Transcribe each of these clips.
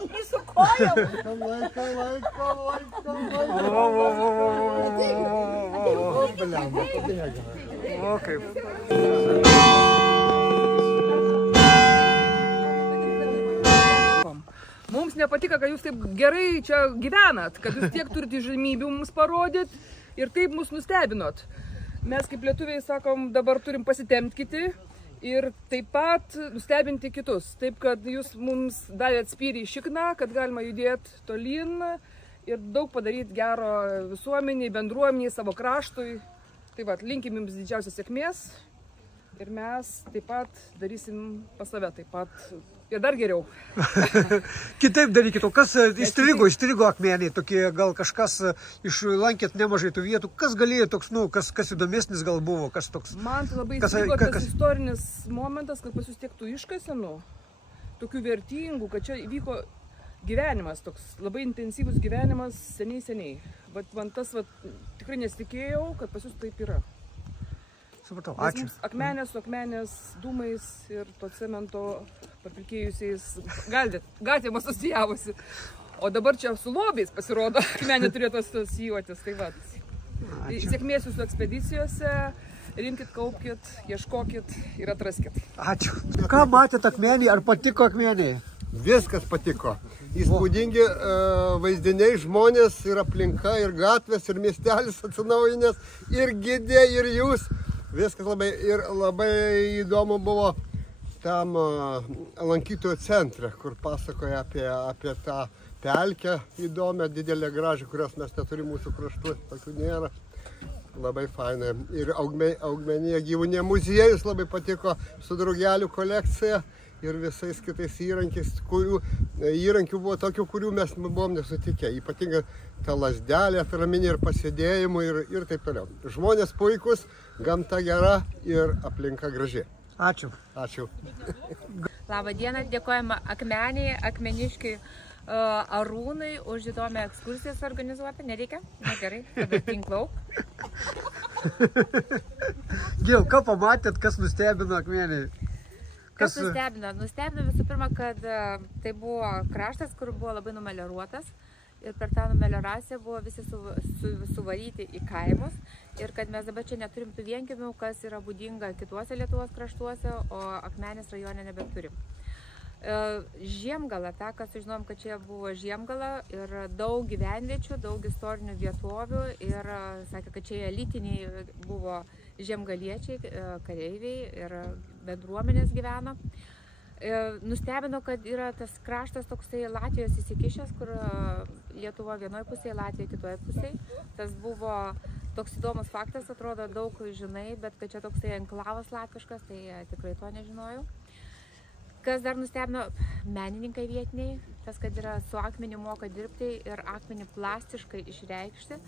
Nei su kojom. Laiko. O, kaip. Mums nepatiko, kad jūs taip gerai čia gyvenat, kad jūs tiek turite žemybių mums parodyt ir taip mus nustebinot. Mes kaip lietuviai sakom, dabar turim pasitempt kiti ir taip pat nustebinti kitus. Taip, kad jūs mums davėt spyrį į šikną, kad galima judėti tolyn ir daug padaryti gero visuomeniai, bendruomeniai, savo kraštui. Tai va, linkim jums didžiausios sėkmės ir mes taip pat darysim pas save taip pat. Ir dar geriau. Kitaip darykit, o kas įstrigo akmeniai, tokie gal kažkas išlankėt nemažai tų vietų, kas galėjo toks, nu, kas įdomesnis gal buvo, kas toks? Man tai labai įstrigo tas istorinis momentas, kad pas jūs tiek tų iškasenų, tokių vertingų, kad čia įvyko gyvenimas toks, labai intensyvus gyvenimas seniai. Bet man tas tikrai nesitikėjau, kad pas jūs taip yra. Supratau, ačiū. Akmenės su akmenės dūmais ir to cemento papilkėjusiais gatvėm asocijavusi. O dabar čia su lobiais pasirodo, akmenė turėtų asocijuotis. Tai va. Sėkmės jūsų ekspedicijose, rinkit, kaupkit, ieškokit ir atraskit. Ačiū. Ką matėt akmenį, ar patiko akmeniai? Viskas patiko. Įspūdingi vaizdiniai, žmonės ir aplinka, ir gatvės, ir miestelis atsinaujinęs, ir gidė, ir jūs. Viskas labai įdomu buvo tam lankytojų centre, kur pasakoja apie tą pelkę įdomią, didelę gražią, kurios mes neturim mūsų kraštu, tokių nėra. Labai fainai. Ir augmenija gyvūnė muziejus labai patiko, su drugelių kolekcija ir visais kitais įrankių buvo tokių, kurių mes buvom nesutikę. Ypatingai ta lasdelė, atraminė ir pasėdėjimų ir taip toliau. Žmonės puikus, gamta gera ir aplinka graži. Ačiū. Ačiū. Labą dieną, dėkojame Akmeniai, Akmeniškiui Arūnai už įdomią ekskursiją suorganizuotą. Nereikia? Na gerai, tada tinklau. Gil, ką pamatėt, kas nustebino Akmeniai? Kas nustebino? Nustebino visų pirma, kad tai buvo kraštas, kur buvo labai numelioruotas. Ir per tą numelioraciją buvo visi suvaryti į kaimus. Ir kad mes dabar čia neturim tų vienkiemių, kas yra būdinga kituose Lietuvos kraštuose, o Akmenės rajone nebeturim. Žiemgala, tą, kad sužinom, kad čia buvo Žiemgala ir daug gyvenviečių, daug istorinių vietovių ir sakė, kad čia elitiniai buvo žiemgaliečiai, kareiviai ir bendruomenės gyveno. Nustebino, kad yra tas kraštas toksai Latvijos įsikišęs, kur Lietuva vienoje pusėje, Latvija kitoje pusėje. Tas buvo toks įdomus faktas, atrodo daug žinai, bet kad čia toksai enklavas latviškas, tai tikrai to nežinojau. Kas dar nustebino, menininkai vietiniai, tas, kad yra su akmeniu moka dirbti ir akmenį plastiškai išreikšti.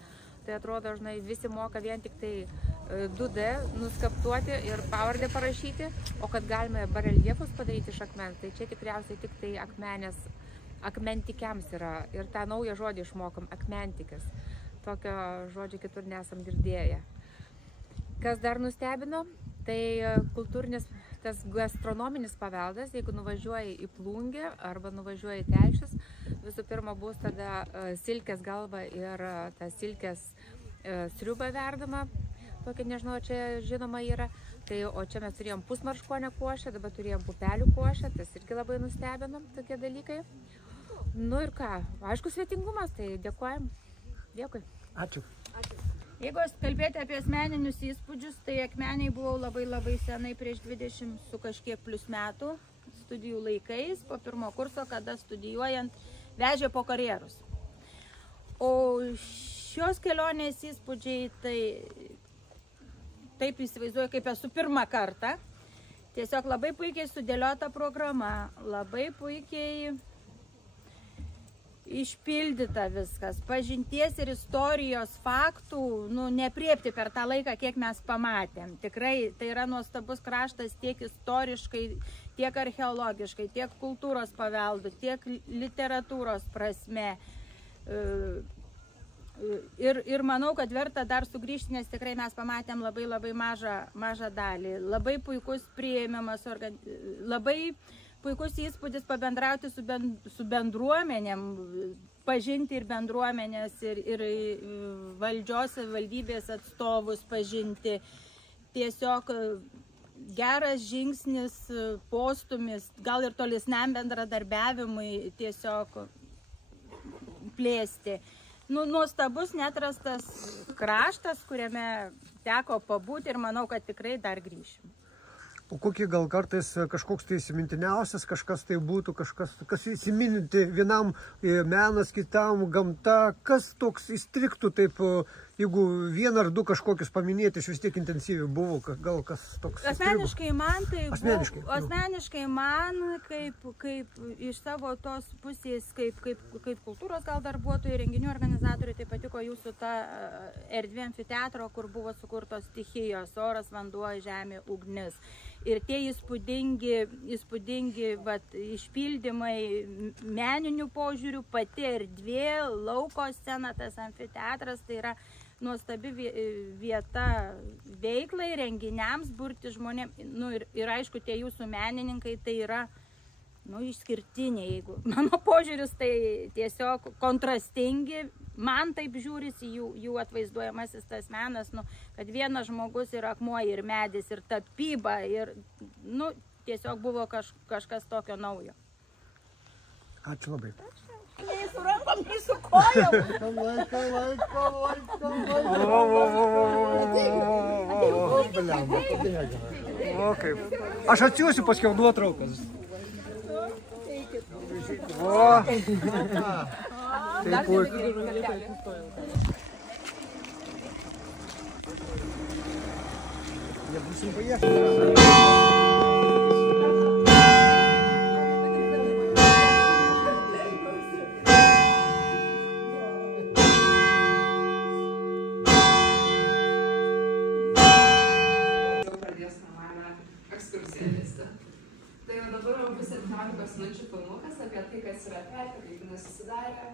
Tai atrodo, žinai, visi moka vien tik tai 2D nuskaptuoti ir pavardę parašyti, o kad galime bareljefus padaryti iš akmens, tai čia tikriausiai tik tai akmentikiams yra. Ir tą naują žodį išmokom, akmentikis. Tokio žodžio kitur nesam girdėję. Kas dar nustebino, tai kultūrinis, tas gastronominis paveldas, jeigu nuvažiuoji į Plungę arba nuvažiuoji į Telšius, visų pirma bus tada silkės galva ir ta silkės sriuba verdama. Tokia, nežinau, čia žinoma yra. Tai, o čia mes turėjom pusmarškonę košę, dabar turėjom pupelių košę, tas irgi labai nustebino tokie dalykai. Nu ir ką, aišku, svetingumas, tai dėkojam. Dėkui. Ačiū. Jeigu kalbėti apie asmeninius įspūdžius, tai Akmeniai buvau labai senai, prieš 20 su kažkiek plus metų, studijų laikais, po pirmo kurso, kada studijuojant vežė po karjerus. O šios kelionės įspūdžiai, tai taip įsivaizduoju, kaip esu pirmą kartą. Tiesiog labai puikiai sudėliota programa, labai puikiai išpildyta viskas. Pažinties ir istorijos faktų neapriepti per tą laiką, kiek mes pamatėm. Tikrai tai yra nuostabus kraštas tiek istoriškai, tiek archeologiškai, tiek kultūros paveldų, tiek literatūros prasme. Ir manau, kad verta dar sugrįžti, nes tikrai mes pamatėm labai mažą dalį. Labai puikus priėmimas, labai puikus įspūdis pabendrauti su bendruomenėm, pažinti ir bendruomenės, ir valdžios valdybės atstovus pažinti. Tiesiog geras žingsnis, postumis, gal ir tolesniam bendradarbiavimui tiesiog plėsti. Nuostabus neatrastas kraštas, kuriame teko pabūti ir manau, kad tikrai dar grįšim. O kokį gal kartais kažkoks tai įsimintiniausias, kažkas tai būtų, kas įsiminti vienam, menas kitam, gamta, kas toks įstriktų taip, jeigu vieną ar du kažkokius paminėti, iš vis tiek intensyviai buvo, gal kas toks asmeniškai man tai asmeniškai, asmeniškai man, kaip iš savo tos pusės, kaip kultūros gal darbuotojai, renginių organizatoriai, tai patiko jūsų ta erdvė amfiteatro, kur buvo sukurtos stichijos, oras, vanduo, žemė, ugnis. Ir tie įspūdingi išpildymai meninių požiūrių, pati erdvė, lauko scena, tas amfiteatras, tai yra nuostabi vieta veiklai, renginiams, burti žmonėms. Ir aišku, tie jūsų menininkai tai yra išskirtiniai, jeigu mano požiūris tai tiesiog kontrastingi, man taip žiūrisi jų atvaizduojamasis tas menas, kad vienas žmogus ir akmuo, ir medis, ir tapyba, ir tiesiog buvo kažkas tokio naujo. Ačiū labai. Nei su rankom, nei su kojom. Aš atsiųsiu paskiau nuotraukas. O, taip puikiai. Nebūsim pajėgti. Minučių filmukas apie tai, kas yra pelkė, kaip jinai susidarė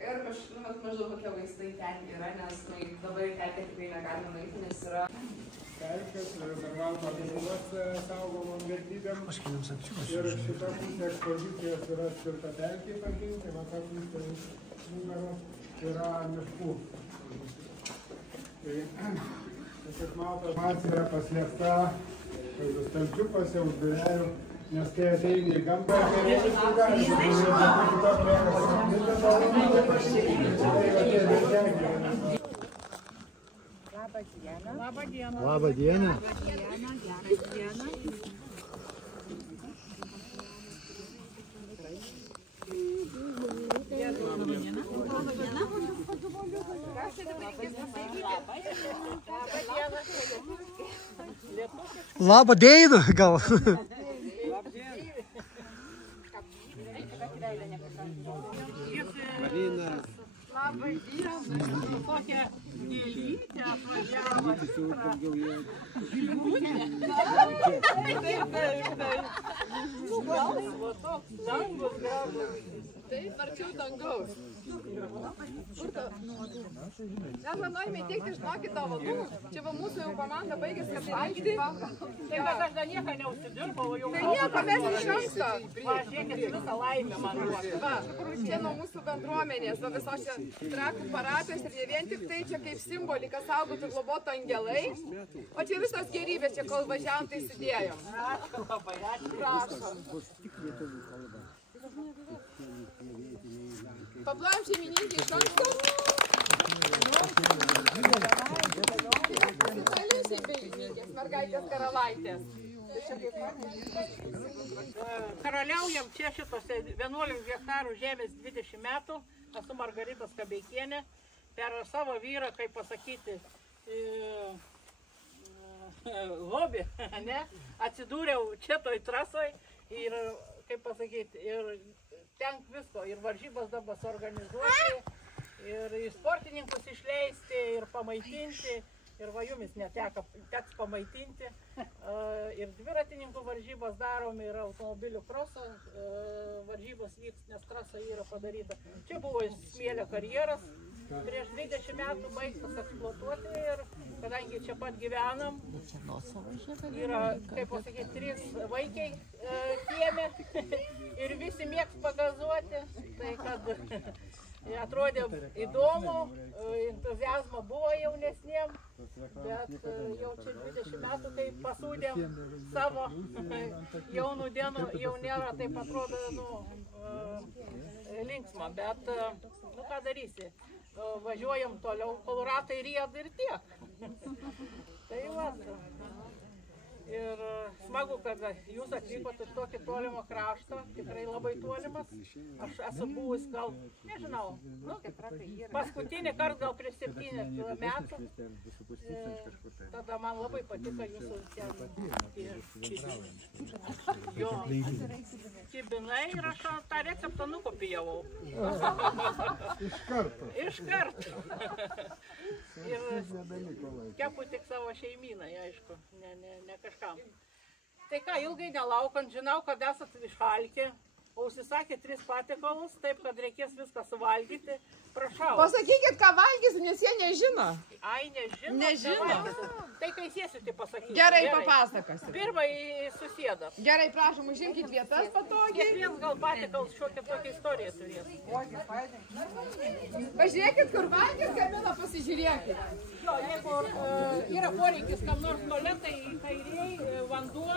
ir maždaug kokie vaizdai ten yra, nes dabar į pelkę tikrai negalima nueiti, nes yra pelkės, rezervato apsaugos saugomom vertybėm ir šita pusė ekspozicijos yra skirta pelkei paginti, ta pusė nugaros yra miškų. Tai, kaip matote, informacija yra paslėpta stalčiukuose, už durelių. Nes kai ateini į gamtą, Labą dieną. Labą dieną. Geras diena. Labą dieną, gal. Labai dieną, tokia gėlytė atvažiavo. Dangus gabus. Taip, arčiau dangaus. Mes norime įteikti, žinokit, dovanų. Čia va mūsų jau komanda baigėsi apsivalgyti. Tai bet aš dar nieką neužsidirbau. Tai nieko, mes iš anksto. Va, žiūrėkit, visą laimę man duoda. Va, čia nuo mūsų bendruomenės, va visos čia Trakų parapijos ir ne vien tik tai čia kaip simbolį, kas saugotų globotų angelai. O čia visos gerybės, čia kol važiavom, tai sudėjom. Ačiū labai, ačiū. Prašom. Paplojam šeimininkį iš anksto. Mergaitės karalaitės. Karaliaujam čia šitose 11 hektarų žemės 20 metų. Esu Margarita Skabeikienė. Per savo vyrą, kaip pasakyti, hobį, atsidūriau čia toj trasoj ir, kaip pasakyti, ir ten visko, ir varžybas dabar suorganizuoti, ir sportininkus išleisti, ir pamaitinti, ir va jumis teks pamaitinti. Ir dviratininkų varžybos darom, ir automobilių kroso varžybos vyks, nes trasa yra padaryta. Čia buvo smėlio karjeras, prieš 20 metų baigtas eksploatuoti ir kadangi čia pat gyvenam, yra, kaip pasakyti, 3 vaikai kieme ir visi mėgs pagazuoti, tai kad atrodė įdomu, entuziazmo buvo jaunesniem, bet jau čia 20 metų, kai pasūdėm savo jaunų dienų, jau nėra, taip atrodo, linksma, bet, ką darysi, važiuojam toliau, kol ratai rieda ir tiek. Tai va. Ir smagu, kad jūs atvykote iš tokį tolimą kraštą, tikrai labai tolimas. Aš esu buvus gal, nežinau, paskutinį kartą gal prieš 7 metų. Tada man labai patiko jūsų kibinai ir aš tą receptą nukopijavau. Iš karto. Ir kepu tik savo šeimynai, aišku, ne kažkam. Tai ką, ilgai nelaukant, žinau, kad esat išalkę, o užsisakė 3 patiekalus, taip, kad reikės viską suvalgyti. Prašau. Pasakykit, ką valgysim, nes jie nežino. Ai, nežino. Nežino. Tai kai sėsiu, tai pasakykit. Gerai, papasakosim. Pirmai susėda. Gerai, prašom, užimkit vietas patogiai. Kiekvienas gal patiekals šiokią tokią istoriją turės. Pažiūrėkit, kur valgys, kamino pasižiūrėkit. Jo, jeigu yra poreikis, kam nors tualetai, kairiai, vanduo.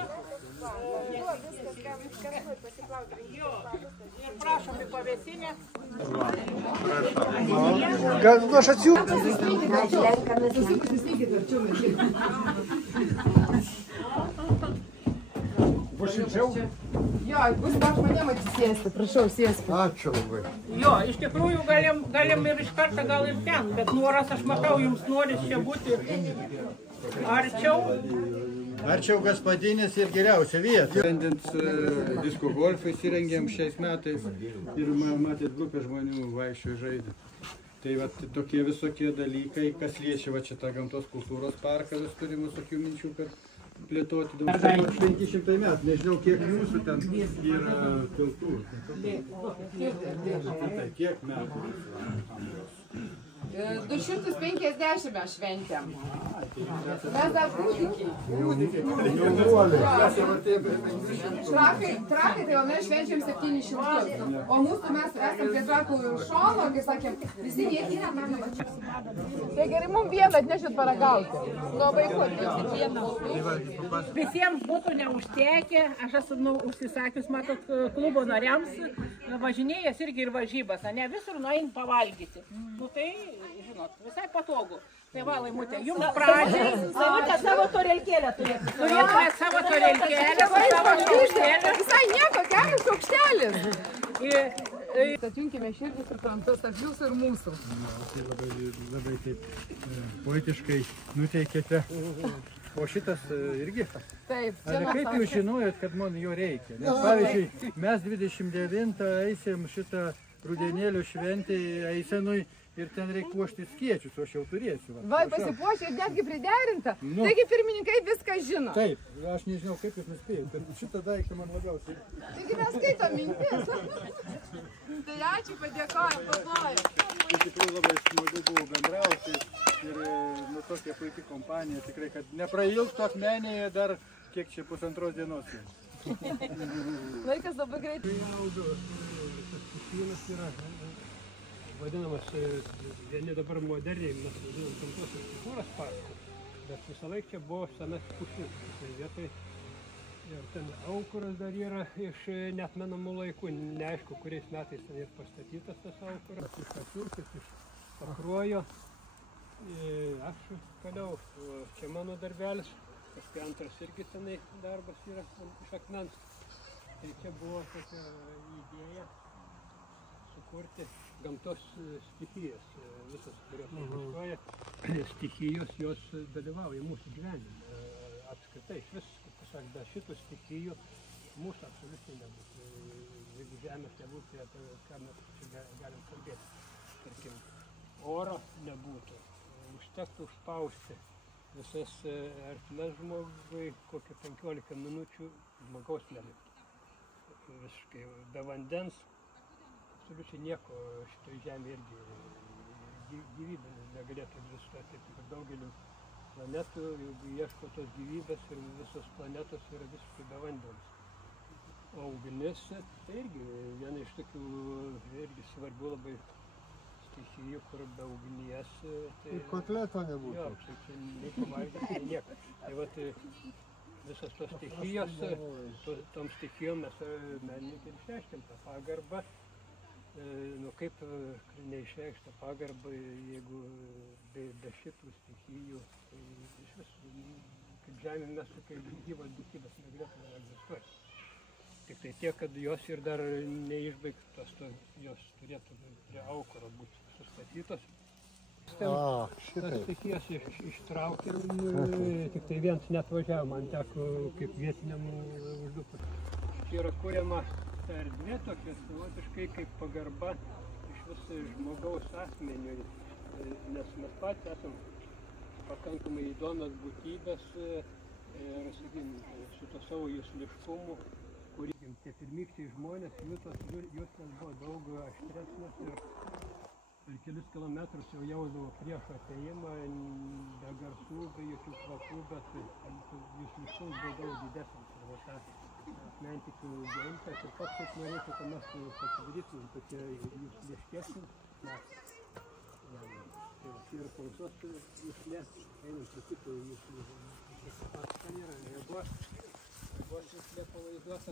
Jo, ir prašom į pavėsinę. Nu, aš atsiūsiu. Jo, bus dar žmonėm atsisėsti, prašau, sėsti. Ačiū labai. Jo, iš tikrųjų galim ir iš karto gal ir ten, bet noras, aš matau, jums noris čia būti arčiau. Arčiau Gaspadinės ir geriausia vieta. Šiandien disko golfą įsirengėm šiais metais ir matėt grupė žmonių vaikščiojo žaidė. Tai va tokie visokie dalykai, kas liečia va čia tą gamtos kultūros parką, vis turim visokių minčių, kad plėtoti daug. 500 metų, nežinau kiek jūsų ten yra tiltų. Kiek metų? 250 mes šventėm. Mes dar kūdikiai. Trakai, tai mes švenčiam 700. O mūsų mes esam prie trakų šono, kai sakėm, visi vietiniai. Tai gerai, mums vieną atnešit paragauti. Nuo vaikų atnešit. Visiems būtų neužtekę, aš esu užsisakius, matot, klubo nariams, važinėjęs irgi ir varžybas, ne visur nuein pavalgyti. Nu tai, žinot, visai patogu. Tai va, Laimutė, jums pradžiai. Laimutė savo torelkėlę turėtų. Turėtumėt savo torelkėlę, savo šaukštelę. Visai nieko, geras šaukštelis. Atjunkime širdis ir krantus tarp jūsų ir mūsų. Tai labai taip poetiškai nuteikėte. O šitas irgi? Taip. Kaip jūs žinojot, kad man jo reikia? Nes pavyzdžiui, mes 29 eisim šitą rudenėlio šventę eisenui ir ten reikia puošti skiečius, o aš jau turėsiu. Va, pasipuošė ir netgi priderinta. Taigi pirmininkai viską žino. Taip, aš nežinau, kaip jūs nuspėjau, kad šitą daiktą man labiausiai. Taigi mes skaitom mintis. Tai ačiū, padėkojom, paplojom. Iš tikrųjų labai smagu buvo bendrauti ir tokia puikia kompanija, tikrai, kad neprailgtų akmenėje dar kiek čia 1,5 dienos. Laikas labai greitai. Vienas yra vadinamas, vieni dabar moderniai, mes vadinam gamtos ir kultūros parku, bet visą laiką čia buvo senas pušis. Tai vietoj ir ten aukuras dar yra iš neatmenamų laikų, neaišku, kuriais metais ten ir pastatytas tas aukuras. Iš Kasiurkis, iš Pakruojo, aš kaliau, čia mano darbelis, paskui antras irgi tenai darbas yra iš akmens. Tai čia buvo tokia idėja sukurti gamtos stichijas, visos, kurios egzistuoja, stichijos, jos dalyvauja mūsų gyvenime. Apskritai, iš vis, kaip pasakė, be šitų stichijų mūsų absoliučiai nebūtų. Jeigu žemės nebūtų, apie ką mes čia galim kalbėti. Tarkim, oro nebūtų, užtektų užspausti visas ertmes žmogui kokį 15 minučių žmogaus neliktų. Visiškai be vandens, absoliučiai nieko šitoj žemė irgi gyvybė negalėtų egzistuoti. Taip kaip daugeliu planetų, jeigu ieško tos gyvybės ir visos planetos yra visiškai be vandens. O ugnis tai irgi viena iš tokių irgi svarbių labai stichijų, kur be ugnies. Tai ir kotleto nebūtų. Jo, tai nei pavalgyti, nei nieko. Tai vat visas tos stichijos, tom stichijom mes menininkai išreiškėm tą pagarbą. Nu kaip neišreikšta pagarba, jeigu be šitų stichijų, tai iš vis, kaip žemė mes kaip gyvas būtybės negalėtume egzistuoti. Tik tai tiek, kad jos ir dar neišbaigtos, jos turėtų prie aukuro būti sustatytos. Tas stichijas ištraukėm, tik tai vienas net važiavo, man teko kaip vietiniam užlipti. Čia yra kuriama ta erdvė tokia savotiškai kaip pagarba iš vis žmogaus asmeniui, nes mes patys esam pakankamai įdomios būtybės ir, sakykime, su to savo jusliškumu, kurį tie pirmykščiai žmonės, juslės buvo daug aštresnės ir per kelius kilometrus jau jausdavo priešo atėjimą, be garsų, be jokių kvapų, bet jusliškumas buvo daug didesnis. Ir va tą akmentikių gamtą, ir pats taip norėčiau, kad mes pasidarytumėm tokie jusliškesni. Ir klausos juslės, einam prie kitų juslų. Ten yra jėgos juslė pavaizduota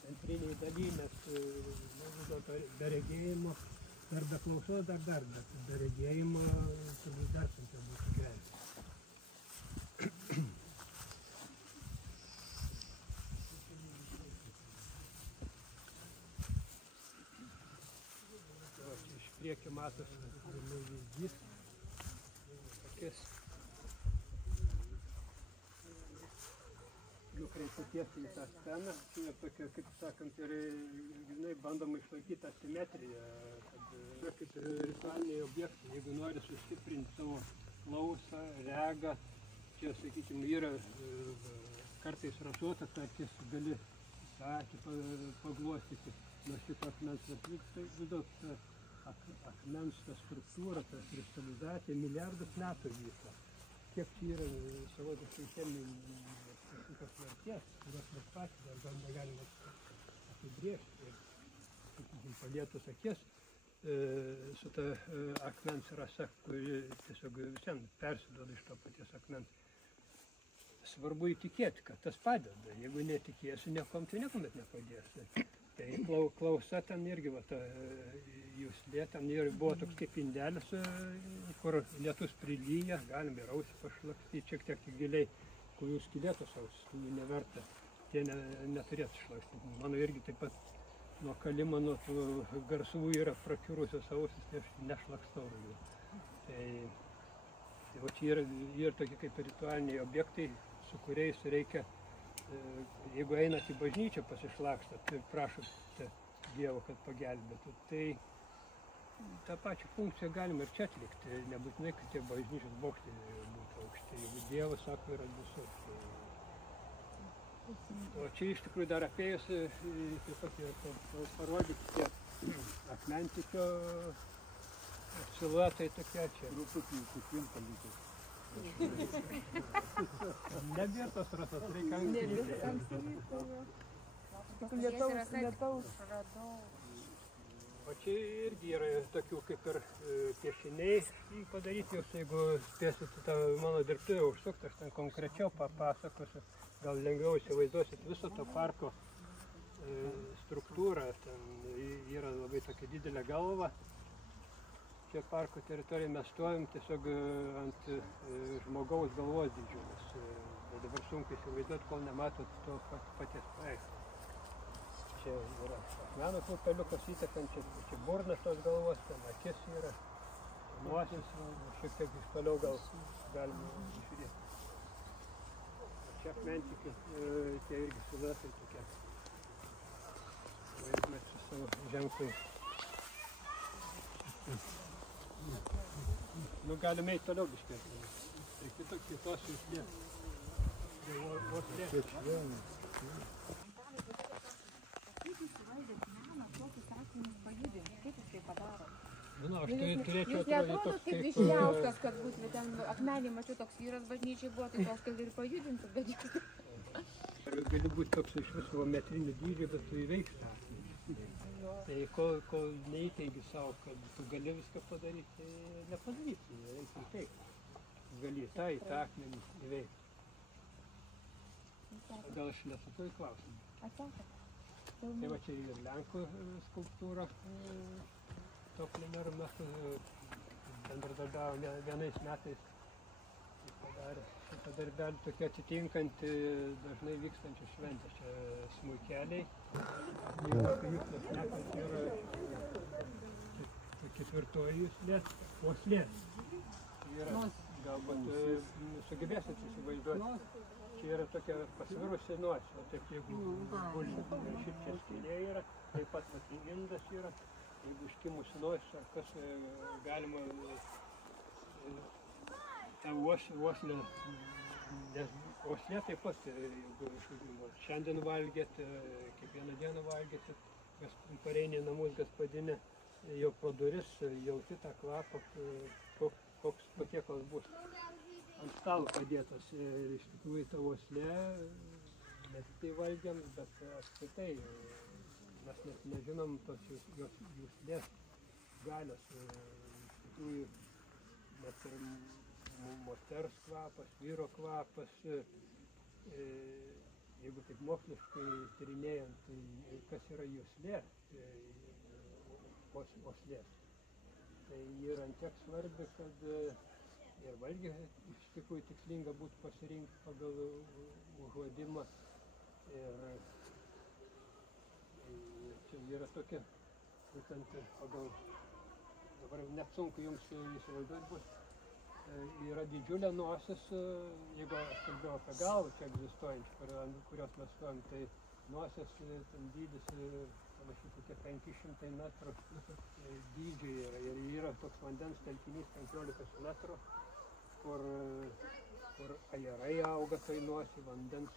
centriniai daly, nes be regėjimo, dar be klausos bet be regėjimo turbūt dar sunkiau būtų gyventi. Iš priekio matosi vyzdys, akis. Nukreipiu tiesiai į tą sceną, čia tokia, kaip sakant, ir bandoma išlaikyti tą simetriją, kad kaip ritualiniai objektai, jeigu nori sustiprinti savo klausą, regą, čia, sakykime, yra kartais rasuotas akis, gali tą akį paglostyti nuo šito akmens, bet vis dėlto akmens ta struktūra, ta kristalizacija milijardus metų vyko. Kiek čia yra savotiškai cheminių kažkokios vertės, kurios mes patys dar negalime apibrėžti. Ir, sakykime, palietus akis su ta akmens rasa, kuri tiesiog visiems persiduoda iš to paties akmens. Svarbu įtikėti, kad tas padeda. Jeigu netikėsi, niekom tai niekuomet nepadės. Tai klausa ten irgi, va, ta juslė, ten ir buvo toks kaip indelis, kur lietus prilyja, galime ir ausį pašlakstyti, šiek tiek giliai, kur jūs skylėtos ausis, jų neverta, tie neturėtų šlakstyti. Mano irgi taip pat nuo kalimo, nuo tų garsų yra prakiurusios ausis, tai aš nešlakstau jų. Tai va čia yra tokie kaip ritualiniai objektai, su kuriais reikia, jeigu einat į bažnyčią pasišlakstat ir prašote Dievo, kad pagelbėtų, tai tą pačią funkciją galima ir čia atlikti, nebūtinai, kad tie bažnyčios bokštai būtų aukšti, jeigu Dievas sako yra visur. O čia iš tikrųjų dar apėjus, taip pat ir parodyti tie akmentikio siluetai tokie čia. Truputį kiekvien palytis. Nebėr tos rasos, reikia Lietaus. O čia irgi yra tokių kaip ir piešiniai padaryti, jūs jeigu spėsit tą mano dirbtuvę užsukti, aš ten konkrečiau papasakosiu, gal lengviau įsivaizduosit visą to parko struktūrą, ten yra labai tokia didelė galva. Čia parko teritorijoje mes stovim tiesiog ant žmogaus galvos didžiulis. Dabar sunku įsivaizduoti, kol nematot to paties paveikslo. Čia yra akmenos upeliukas įtekančias, čia burnas tos galvos, ten akis yra, nosis, šiek tiek iš toliau gal galima žiūrėti. Čia akmentikiai, tie irgi siluetai tokie. Vaizmės su savo ženklais. Nu, galime eiti toliau biškai. Tai kitos juslės. Aš turėčiau Jūs neatrodot kaip Vyšniauskas, kad būtų ten akmenį, mačiau, toks vyras bažnyčiai buvo, tai tos gal ir pajudintų, bet jūs... Gali būti toks iš viso metrinių dydžių, bet tu įveiks tą akmenį. Tai kol neįteigi savo, kad tu gali viską padaryti, tai nepadarysi, reikia įteikti. Gali tą akmenį įveikti. Gal aš nesakiau į klausimą? Atsakot. Tai va čia ir Lenkų skulptūra. To pleneru metu bendradarbiavo vienais metais. Padarė šitą darbelį tokia atitinkanti dažnai vykstančią šventę. Čia smuikeliai. Jūsų šnekant yra ketvirtoji juslė, uoslės. Galbūt sugebėsit įsivaizduoti. Čia yra tokia pasvirusi nosė, taip jeigu šičia skylė yra, taip pat indas yra, jeigu iškimusi nosė, ar kas galima tą uoslę, nes uoslė taip pat, jeigu šiandien valgėt, kiekvieną dieną valgėt, pareini namus gaspadinę, jau pro duris jauti tą kvapą, koks patiekalas bus. Ant stalo padėtas ir iš tikrųjų ta uoslė, mes tai valgiam, bet apskritai mes net nežinom tos juslės galios. Iš tikrųjų, net ir moters kvapas, vyro kvapas, jeigu taip moksliškai tyrinėjant, tai kas yra juslė, uoslės. Tai yra ant tiek svarbi, kad ir valgį iš tikrųjų tikslinga būtų pasirinkti pagal užuodimą. Ir čia yra tokia, būtent pagal, dabar net sunku jums įsivaizduoti bus, yra didžiulė nosis, jeigu aš kalbėjau apie galvą čia egzistuojančią, kurios mes stovim, tai nosis ten dydis panašiai kokie 500 metrų dydžiai yra. Ir yra toks vandens telkinys 15 metrų, kur ajerai auga tai nosį, vandens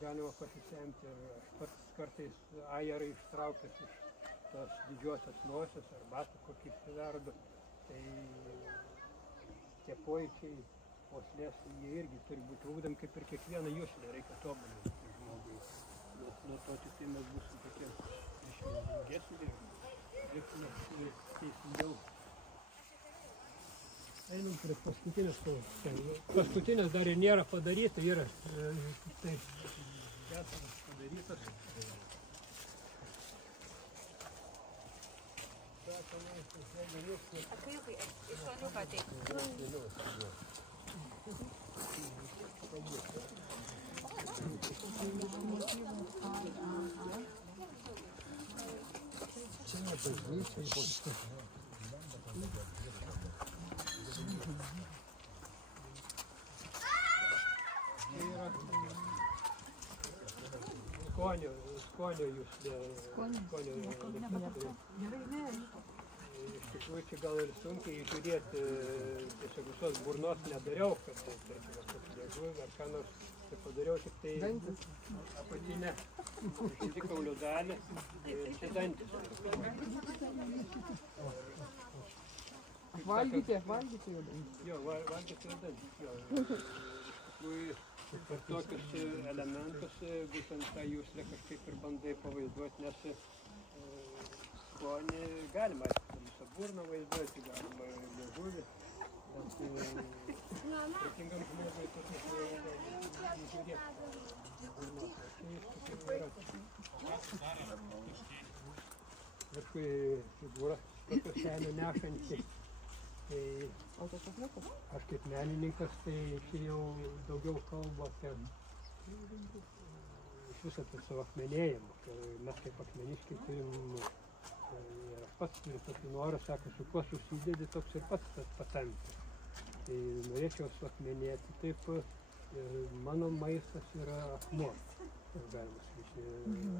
galima pasisemti. Ir aš pats kartais ajerai ištraukęs iš tos didžiosios nosies arbatų kokį įsiverdu. Tai tie pojūčiai, uoslės, jie irgi turi būti ugdomi kaip ir kiekvieną juslę, reikia tobulinti žmogui. Nuo to tik tai mes būsim tokie išmintingesni ir dirbtume teisingiau. Einam prie paskutinės kovos. Paskutinės dar ir nėra padaryta, yra tai keturas padarytas. Akriukai, iš šoniuką tai. Skonio juslė. Iš tikrųjų, čia gal ir sunkiai žiūrėti, tiesiog visos burnos nedariau, kad liežuvį ar ką nors padariau, tik tai apatinę šitikaulio dalį, čia dantis. Valgyti jau dantis. Jo, valgyti jau dantis. Per tokius elementus, būtent tą juslę kažkaip ir bandai pavaizduoti, nes skonį galima, visą burną vaizduoti, galima liežuvį, bet protingam žmogui tokius žiūrėti. Viršui figūra tokio senio nešanti. Tai aš kaip menininkas, tai čia jau daugiau kalbu apie iš viso apie savo akmenėjimą. Mes kaip akmeniškiai turim, ir aš pats turiu tokį norą, sako, su kuo susidedi, toks ir pats patampi. Tai norėčiau suakmenėti taip, ir mano maistas yra akmuo, galima sakyti.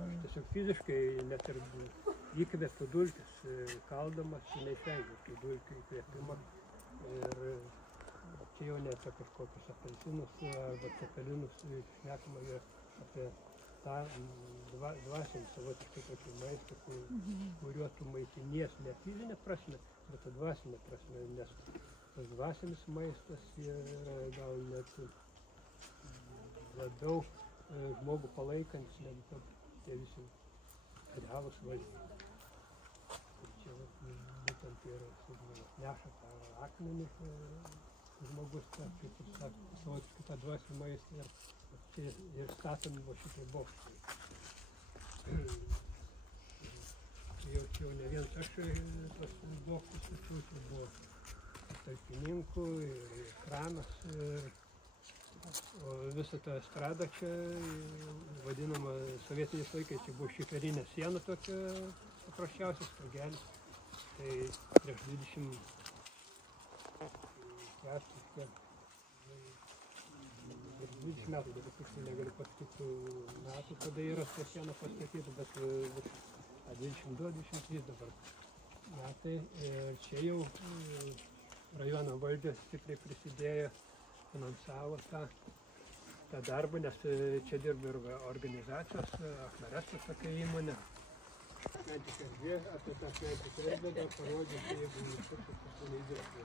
Aš tiesiog fiziškai net ir įkvepiu dulkes, kaldamas, neišvengiu tų dulkių įkvėpimą. Ir čia jau ne apie kažkokius apelsinus arba cepelinus, šnekama ir apie tą dvasinį savotiškai tokį maistą, kuriuo tu maitinies ne fizinė prasme, bet dvasinė prasme, nes tas dvasinis maistas yra gal net labiau žmogų palaikantis, negu tie visi realūs vaizdai. Čia būtent ir neša tą akmenį žmogus, kaip ir savotiškai tą dvasinį maistą ir statomi va šitai bokštai. Jau ne vien aš tos bokštus tačiau, tai buvo talkininkų ir kranas. O visą tą estradą čia, vadinama sovietiniais laikais, čia buvo šiferinė siena tokia paprasčiausias stogelis. Tai prieš 20 metų, dabar tiksliai negaliu pasakyti metų, kada yra ta siena pastatyta, bet 22-23 dabar metai. Ir čia jau rajono valdžia stipriai prisidėjo, finansavo tą darbą, nes čia dirba ir organizacijos, Achmarestas tokia įmonė. Šventės erdvė, apie tą šventės erdvę gal parodyti, jeigu nusipirkti, tai neįdėti.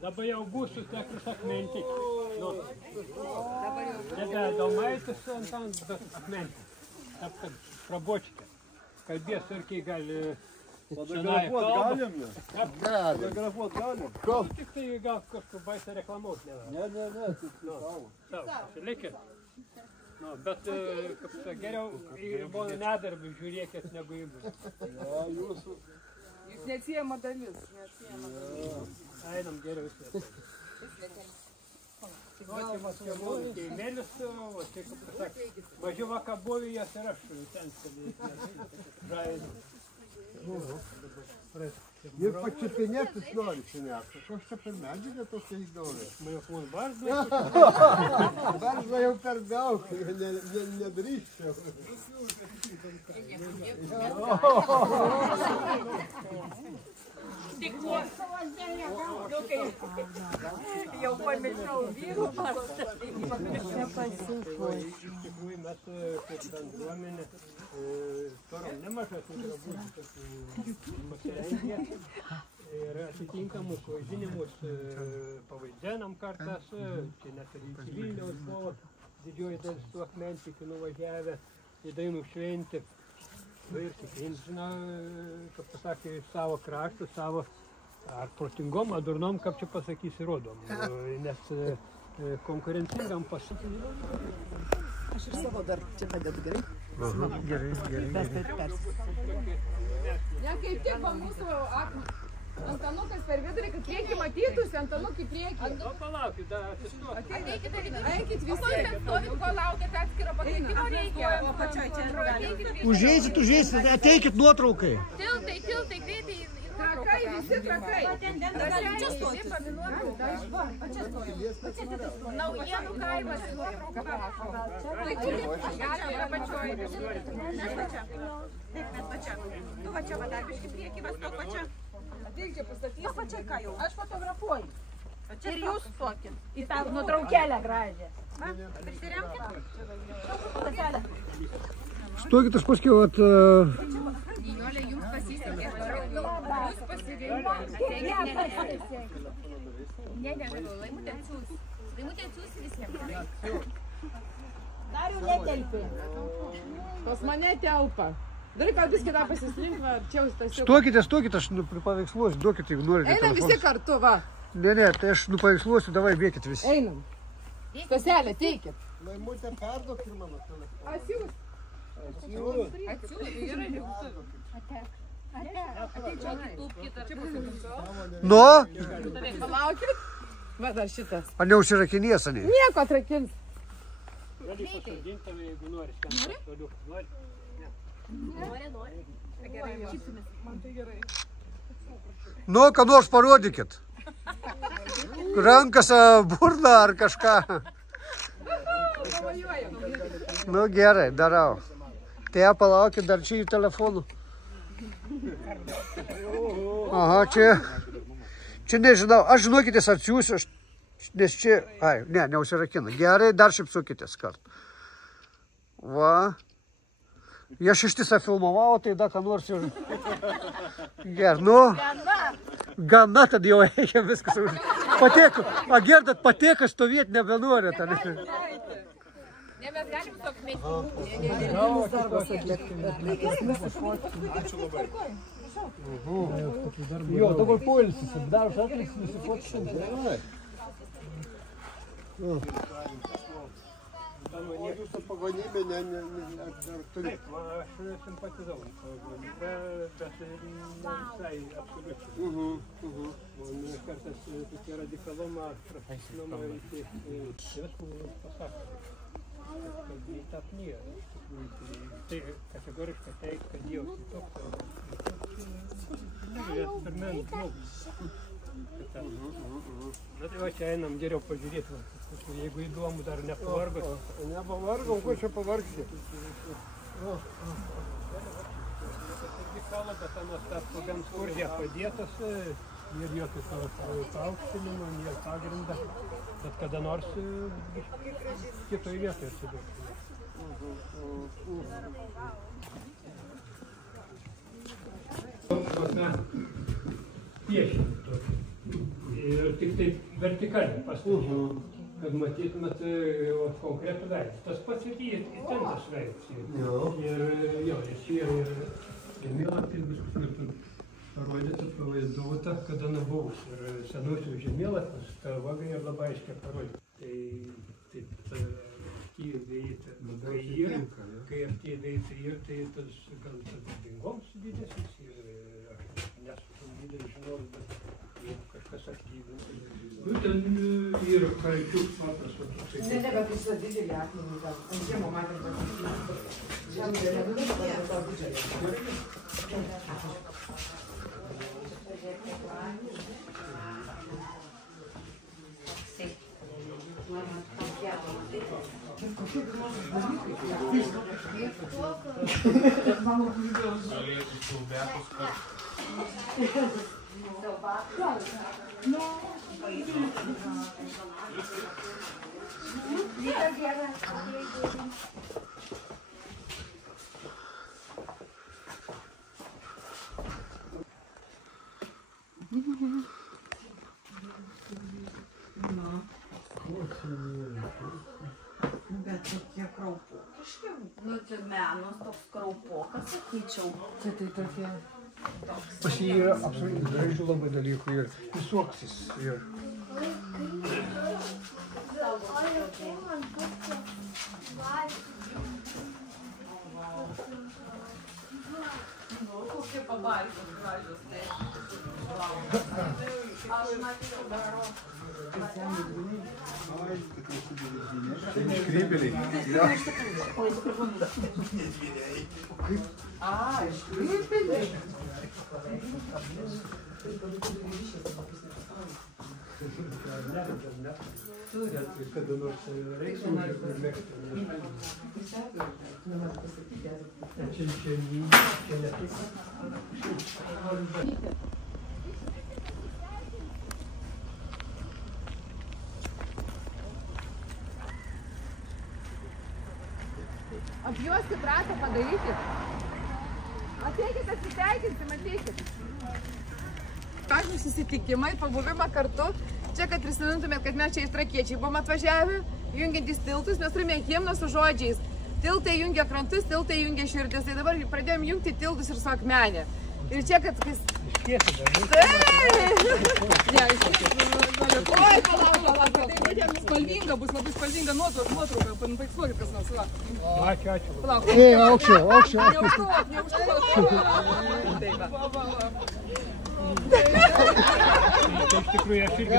Dabar jau būsiu tekras akmentik. Nebe domaitis ant, bet akmentik. Taip, kad prabočkė. Kalbės irgi gali... Fotografuot galim? Fotografuot galim? Tik tai gal kažkur baisą reklamuot. Ne, tik savo. Pasilikit. Bet, kaip sa, geriau į mano nedarbį žiūrėkit negu į mus. Ja, jūsų. Jūs neatsiejama dalis. Einam geriau įsvėti. Va čia buvo keimėlis, va čia, kaip pasakė, mažiau vakabovijas ir aš ten žaidžiu. Ir pačiupinėtis nori šiandien. Koks čia per medžiagą tokia įgaulė? Mano barzda. Barzda jau per daug, nedrįščiau. Jau pamiršau vyrų barzdą. Iš tikrųjų mes kaip bendruomenė turim nemažas pasirengę ir atitinkamus vaidinimus pavaidinam kartas, čia net ir iki Vilniaus buvo didžioji dalis tų akmentikių nuvažiavę į dainų šventę. Ir kiekvienas žino, kaip pasakė, savo kraštą, savo ar protingom, ar durnom, kaip čia pasakysi, rodom. Nes konkurencingam pasakyti. Aš ir savo dar čia padedu, gerai? Gerai. Ne, kaip tik va mūsų Antanukas per vidurį, kad priekį matytųsi, Antanuk į priekį. O palaukit, dar atsistuokit. Eikit visi. Stovit, ko laukit atskiro pakvietimo reikia. O pačioj čia Užeisit, ateikit nuotraukai. Tiltai, greitai. Trakai, visi trakai. Čia stovi. Naujienų kaimas. Tai čia pačioj. Taip, mes pačia. Tu va čia vadarbiški priekį, vas to pačia. Ateik čia pastatysim. To pačia ką jau. Aš fotografuoju. Ir jūs stokit. Į tą nutraukėlę gražią. Va, prisiremkit. Stokit, aš paskiau, Nijolė, jums pasisekė. Jūs pasirinko. Ne, Laimutė atsiūs. Laimutė atsiūs visiems. Dar jau netelpė. Pas mane telpa. Dar gal viską tą pasislink, va, čia jūs tas jau. Stokite, aš paveiksluosiu, duokit, jeigu norite. Einam visi kartu, va. Ne, tai aš paveiksluosiu, davai bėkit visi. Einam. Staselė, teikit. Laimutė, perduok ir mano telefoną. Atsiūs. Atsiūs, yra liūtų. Nu? Palaukit. Va, dar šitas. Ar neužsirakinės, ane? Nieko atrakins. Gali pasodinti, jeigu nori. Nori? Nori. Gerai, šypsimės. Man tai gerai. Nu, ką nors parodykit. Rankas, burną ar kažką. Nu gerai, darau. Tai palaukit dar čia į telefonų. Aha, čia nežinau, aš žinokitės atsiųsiu, nes čia, neužsirakina. Gerai, dar šipsukitės kartą. Va. Aš ištisą filmavau, tai da, ką nors jau. Gerai, nu. Gana, tad jau eikia viskas. Patėku, Gerdat, patėka stovėti nebenori. Ne, mes galim stovėti. Ačiū labai. Jo, dabar poilsis, dar aš atliksiu nusifotkint. Jūsų pagonybė turi. Taip, aš simpatizavau pagonybę, bet ne visai absoliučiai. Man kartais tokia radikalumą, profesionalumą iki pasako. Kad jį tap nėra. Tai kategoriškai teik, kad Dievas kitoks. Per meną žmogus. Na tai va, čia einam geriau pažiūrėti. Jeigu įdomu, dar nepavargot. Nepavargom, ko čia pavargsi? Taigi kalba, tas gan skurdė padėtas ir jokio paaukštinimo, nėra pagrindą. Bet kada nors kitoj vietoje atsidurti. Piešinį tokį. Ir tik taip vertikaliai pastatyti, kad matytumėt konkretų veidą. Tas pats ir įtemptas veidas. Ir jis yra ir žemėlapis viskas parodyta, pavaizduota, kada nabuvus. Ir senuosius žemėlapius ta vaga ir labai aiškiai parodyta. Tai tie vėjai yra, kai tie vėjai yra, tai tas gal bingoms didesnis ir nesu didelis žinovas, bet jeigu kažkas aktyviai. Nu, ten yra kalkių paprastas. Ne, bet jis didelį akmenį, ant žiemo matėm, kad žemė nebūtų, bet to didžiai. Bet tokie kraupokiški, nu čia menas toks kraupokas, sakyčiau. Čia tai tokie. Pas jį yra absoliučiai gražių labai dalykų ir visuoksis. Kokie pabaigos gražios, tai. Aš matyčiau daro. Iškrypėliai. Iškrypėliai. Kada nors reiks užmėgti. Čia ne taip. Apjuoskit ratą padarykit. Ateikit, atsiteikinsim, ateikit. Kažkų susitikimai, pabuvimą kartu. Čia, kad prisimintumėt, kad mes čia į Trakiečiai buvom atvažiavę, jungiantys tiltus, mes turime himną su žodžiais. Tiltai jungia krantus, tiltai jungia širdis. Tai dabar pradėjom jungti tiltus ir su akmenė. Ir čia, kad... Iškiesi dar. Ne, oi, palauk. Tai vadėm spalvinga, bus labai spalvinga nuotrauka. Paiksuokit kas nors, va. Ačiū. Palauk. Ei, aukščiau. Iš tikrųjų, aš irgi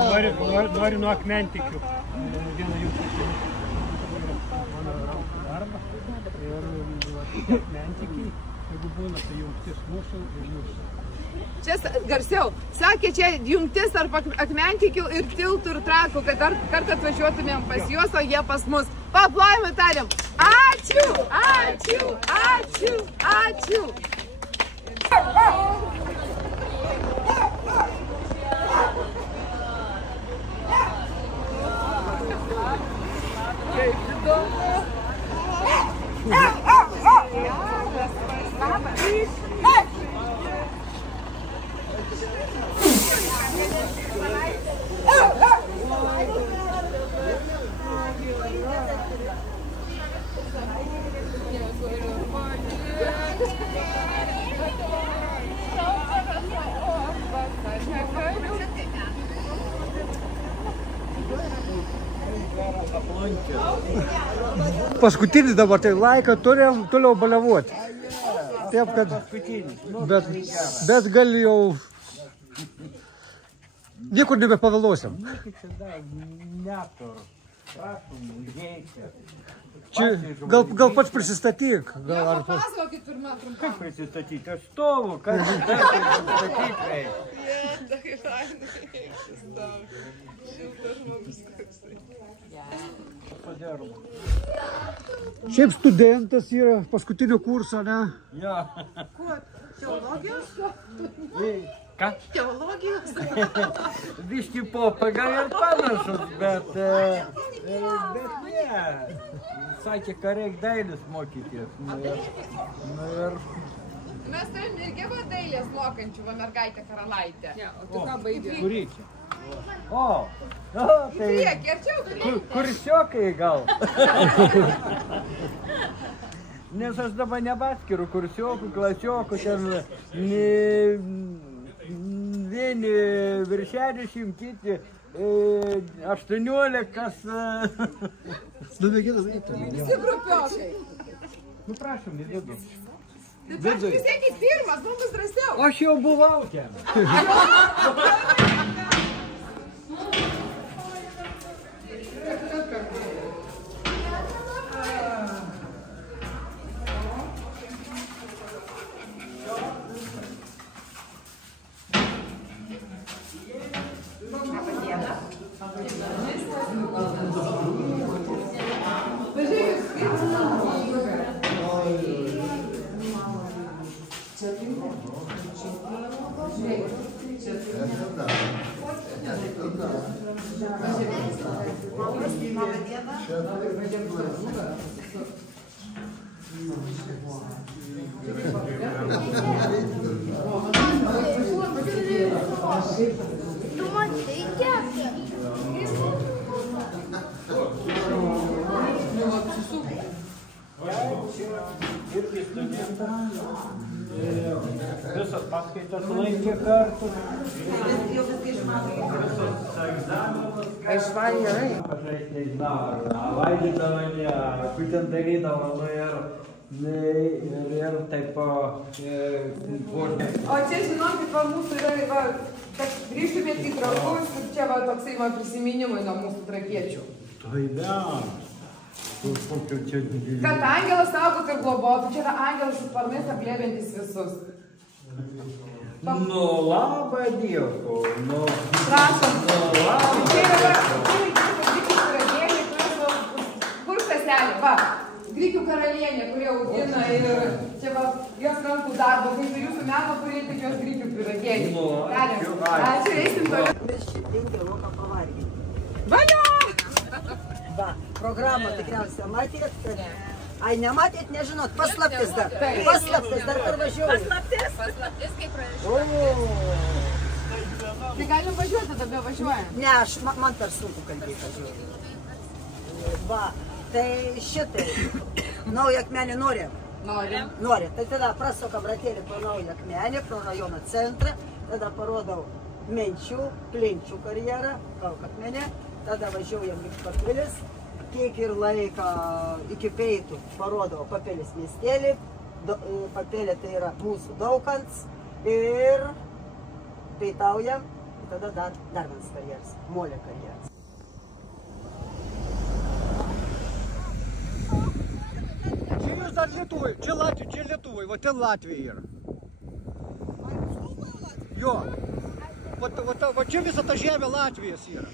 noriu nuo akmentikių. Vieną jų mano rankų darbą. Ir akmentikiai, jeigu būna, tai jungtis mūsų ir jūsų. Čia garsiau. Sakė, čia jungtis tarp Akmentikių ir Tiltų ir Trakų, kad dar kartą atvažiuotumėm pas juos, o jie pas mus. Paplojame, tariam. Ačiū, ačiū, ačiū, ačiū. Kaip įdomu. Paskutinį dabar tai laiką turim toliau baliavoti. Taip, kad... Bet gal jau... Niekur nebepavėluosim. Čia gal pats prisistatyk. Papasakokit pirmą trumpą. Kaip prisistatyti? Aš stovu, kad prisistatyti Šiaip studentas yra paskutinio kurso, ne? Jo. Kuo? Teologijos? Ką? Teologijos? Biški popaga ir panašus, bet ne. Sakė, ką reik dailės mokytis. Mes turim irgi va dailės mokančių, va mergaitę Karalaitę. O tu ką baigė? Kur reikia? O, tai... Priekį, arčiau priekį. Kursiokai gal. Nes aš dabar nebaskiriu kursiokų, klasiokų, ten vieni virš 60, kiti 18, kas... Visi grupiokai. Nu prašom, į vidų. Tai aš vis tiek pirmas, mums bus drąsiau. Aš jau buvau ten. Visas paskaitas laikė kartu. Aš važiuoju. Aš nežinau, valgydavo, būtent darydavo, ir taip... O čia, žinokit, va mūsų yra, kad grįžtumėt į Trakus, čia va toksai va prisiminimai nuo mūsų trakiečių. Tai be. Kad angelas saugotų ir globotų, čia yra angelas su sparnais aplėbiantis visus. Nu, labą Dievu, nu... Prašom. Nu, labą Dievu. Kur seselė? Va, Grikių karalienė, kurie augina ir čia va, jos rankų darbo, kaip ir jūsų meno, kurie tik jos Grikių pyragėlį. Nu, ačiū, eisim toliau. Mes šiandien geroką pavargę. Valia! Va, programą tikriausiai matėt. Ai, nematėt, nežinot, paslaptis dar. Paslaptis dar parvažiuoju. Paslaptis? Paslaptis, kaip pražiūrėjau. Tai galim važiuoti, tada važiuojam. Ne, man per sunku kalbėti. Va, tai šitai. Naują Akmenį norim? Norim. Norim. Tai tada prasukam ratėlį pro Naują Akmenį, pro rajono centrą. Tada parodau Menčių, Klinčių karjerą, Kalkakmenė. Tada važiuojam iki Papilis. Kiek ir laiką iki Peitų parodau Papėlės miestelį. Papėlė tai yra mūsų Daukants. Ir peitaujam. Tada dar vienas karjeras. Molė karjeras. Čia jūs dar Lietuvai, čia Lietuvai, va ten Latvija yra. Jo. Va čia visa ta žemė Latvijos yra.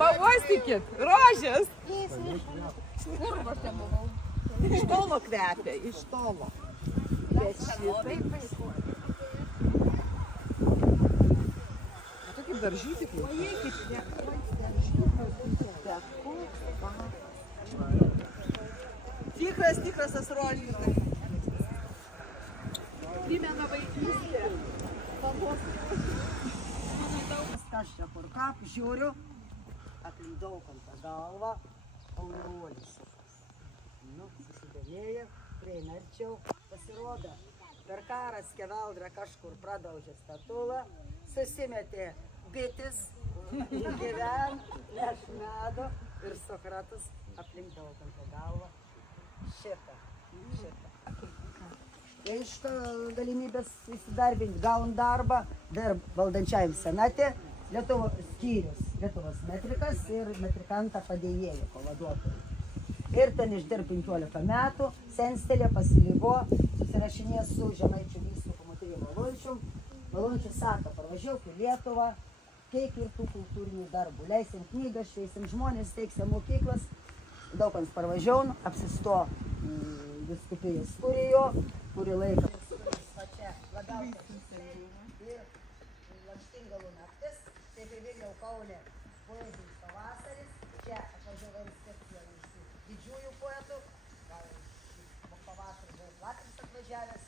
Pavostykit, rožės. Kur aš ten buvau? Iš tolo kvepia, iš tolo. Bet šitaip. O kaip daržyti? Tikras tas rožinis. Primena vaikystę. Aš čia kur kap, žiūriu, aplink Daukantą galvą, auruolis. Nu, susidomėjo, prieina arčiau, pasirodo. Per karą skeveldra kažkur pradaužė statulą, susimetė bitis, gyven, neš medo ir Sokratas aplink Daukantą galvą. Šitą. Iš galimybės įsidarbinti, gaun darbą, dar valdančiajam senate, Lietuvos skyrius, Lietuvos metrikas ir metrikantą padėjėją pavaduotojų. Ir ten išdirb 15 metų, senstelė pasilygo, susirašinė su Žemaičių vyskupu Motiejų Malončium. Malončius sako, parvažiauk į Lietuvą, kiek ir tų kultūrinių darbų. Leisim knygą, šveisim žmonės, teiksim mokyklas. Daukants parvažiaun, apsisto vyskupijos kurijo, kurį laiką. Čia labiausiai ir Lakštingalų naktis. Taip ir Vilniau Kaune poezijos pavasaris. Čia atvažiavo inspekcija didžiųjų poetų. Pavasarį buvo Latvis atvažiavęs.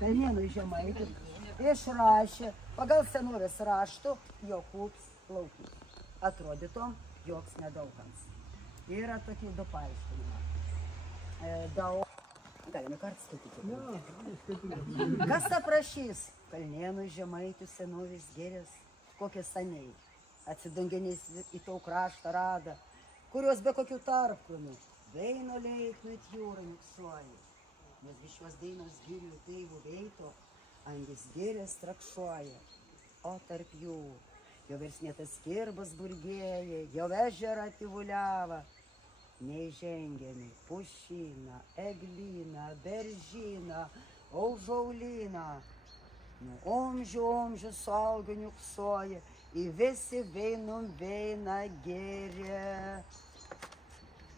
Kalnėnų Žemaitis išrašė pagal senovės raštų Jokūbs Laukys. Atrodytom joks nedaukams. Yra tokie du paaiškinimai. Galime kartą skaityti. Kas aprašys? Kalnėnų Žemaitų senovės gėrės, kokie saniai, atsidangeniais į tau kraštą rada, kurios be kokių tarpkromių, veino leiknut jūrą niksuoja. Nesgi šios dainos girių teivų veito, angis gėrės trakšuoja, o tarp jų jo versnėtas kirbas burgėja, jo ežerą tyvuliava, neįžengiami pušyną, eglyną, beržyną, aužaulyną. Nuo omžių suaugę niuksoja, į visi veinum veina gėrė.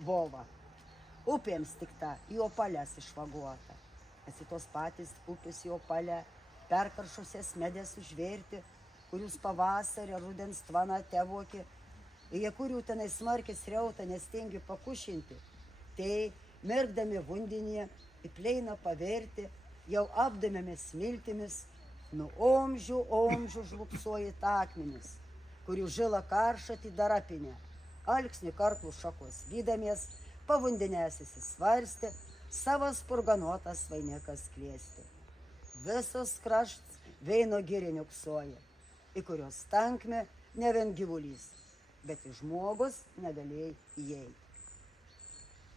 Vova. Upėms tik ta, į opalės išvaguota. Esi tos patys upės į opalę, perkaršusias medės užvėrti, kurius pavasarį rudens tvana tevoki, jie kurių tenai smarkis reuta nestingi pakušinti, tai merkdami vundinį, į pleiną paverti, jau apdėmėme smiltimis, nuo omžių žlupsuoji takmenis, kurių žila karšatį darapinę, alksni karklų šakos vydamies, pavundinės įsisvarstė, savas purganotas vainikas klėsti. Visos krašts veino giri niuksoja, į kurios tankme ne vien gyvulys, bet ir žmogus negalėjai įeiti.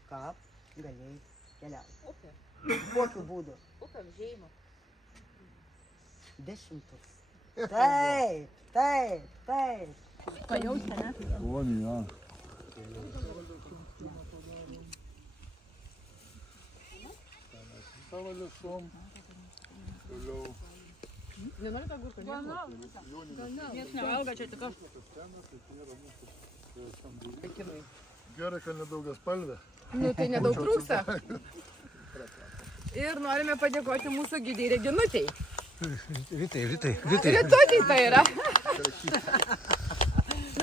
Kap galėjai keliauti. Kokiu būdu? Upėm žeimo. 10. Taip. Pajausti, ne? Oni, ja. Savo lėšom. Toliau. Nenorite agurką? Niekas nevalgo, čia tik aš. Gerai, kad nedaugas spalvė. Nu, tai nedaug trūksta. Ir norime padėkoti mūsų gidei Reginutei. Vitai. Rytutei tai yra.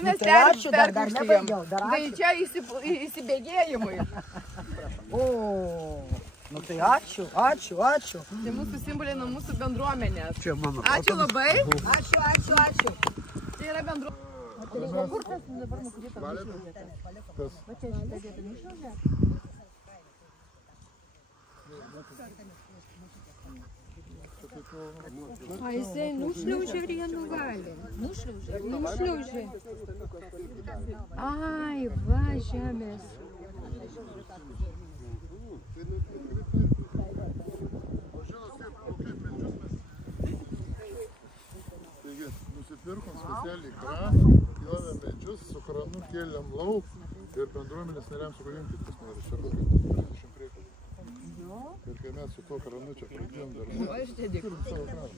Mes perkrikštijom. Tai čia įsibėgėjimui. O, nu tai ačiū. Tai mūsų simboliai nuo mūsų bendruomenės. Čia mano. Ačiū labai. Ačiū. Tai yra bendruomenė. Kur tas dabar nukrito? Va čia šitą vietą neišliaužė? A jisai nušliaužė ir jie nuvalė. Nušliaužė. Ai, va, žemės. Taigi, nusipirkom specialiai kraną, pjovėm medžius, su kranu kėlėm lauk ir bendruomenės nariams sukurinkit, kas nori čia kokį 30 priekų. Ir kai mes su to kranu čia pradėjom darbą, turim savo kraną.